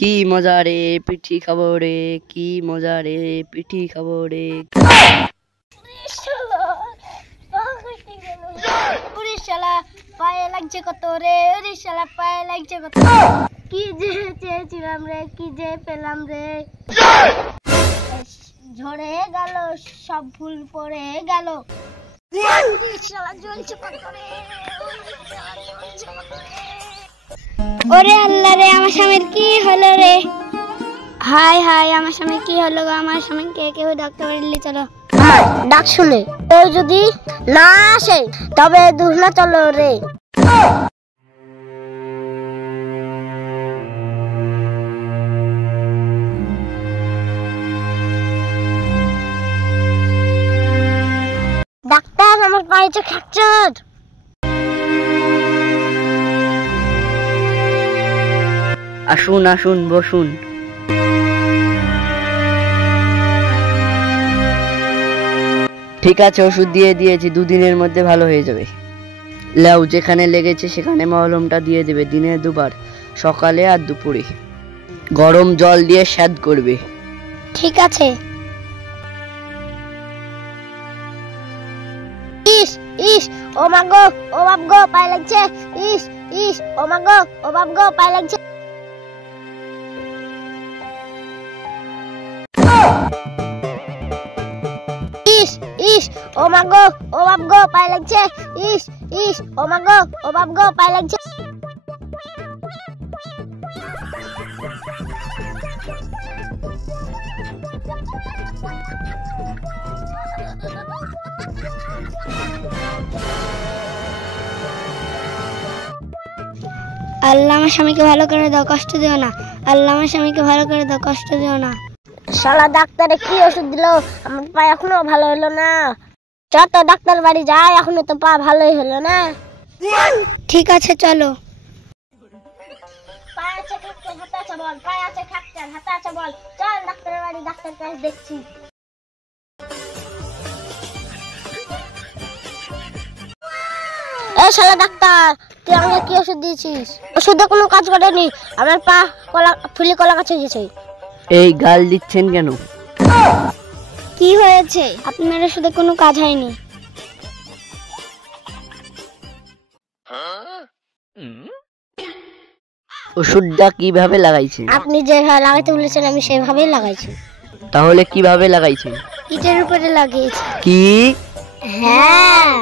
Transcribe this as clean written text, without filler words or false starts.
কি মজা রে পিঠি খাবো রে, কি মজা রে পিঠি খাবো রে। পায়ে লাগছে কত রে, শালা পায়ে লাগছে কত। কি যে চেয়েছিলাম রে, কি যে পেলাম রে। ঝরে গেল সব ফুল পড়ে গেল। ওরে আল্লাহ রে, আমার স্বামীর কি হলো রে। হাই হাই, আমার স্বামী কি হলো গো। আমার স্বামীকে কেউ ডাকতে পারলে চলো। ডাক শুনে কেউ যদি না আসে তবে দুহনা চলো রে। ডাক্তার, আমার পায়েতে ফ্র্যাকচার। আসুন আসুন বসুন। ঠিক আছে, ওষুধ দিয়ে দিয়েছি, দুদিনের মধ্যে ভালো হয়ে যাবে। লাউ যেখানে লেগেছে সেখানে মলমটা দিয়ে দেবে, দিনে দুবার, সকালে আর দুপুরে। গরম জল দিয়ে সেদ্ধ করবে। ঠিক আছে। ইস ইস, ও মা গো, ও বাপ গো, পায়ে লাগছে। ইস ইস, ও মা গো, ও বাপ গো, পায়ে লাগছে। ইস ইস, ও মা গো, ও বাপ গো, পায়ে লাগছে। ইস ইস, ও মা গো, ও বাপ গো, পায়ে লাগছে। আল্লাহ আমার স্বামীকে ভালো করে দাও, কষ্ট দিও না। আল্লাহ আমার স্বামীকে ভালো করে দাও, কষ্ট দিও না। শালা ডাক্তারে কি ওষুধ দিল, আমার পা এখনো ভালো হলো না। যত ডাক্তার বাড়ি যায়, এখনো তো পা ভালোই হলো না। ঠিক আছে চলো। পায়ে আছে ফ্র্যাকচার, হাতে আছে বল। পায়ে আছে ফ্র্যাকচার, হাতে আছে বল। চল ডাক্তারের বাড়ি, ডাক্তার কাছে দেখছি। এই শালা ডাক্তার, তুই আমাকে কি ওষুধ দিয়েছিস? ওষুধে কোনো কাজ করেনি, আমার পা ফুলি কলা গাছ হয়ে গেছে। এই গাল দিচ্ছেন কেন? কি হয়েছে? আপনার ওষুধে কোনো কাজ হয়নি। ওষুধটা কিভাবে লাগাইছেন? আপনি যেভাবে লাগাইতে বলেছেন আমি সেভাবেই লাগাইছি। তাহলে কিভাবে লাগাইছেন? ইটের উপরে লাগিয়েছি। কি? হ্যাঁ।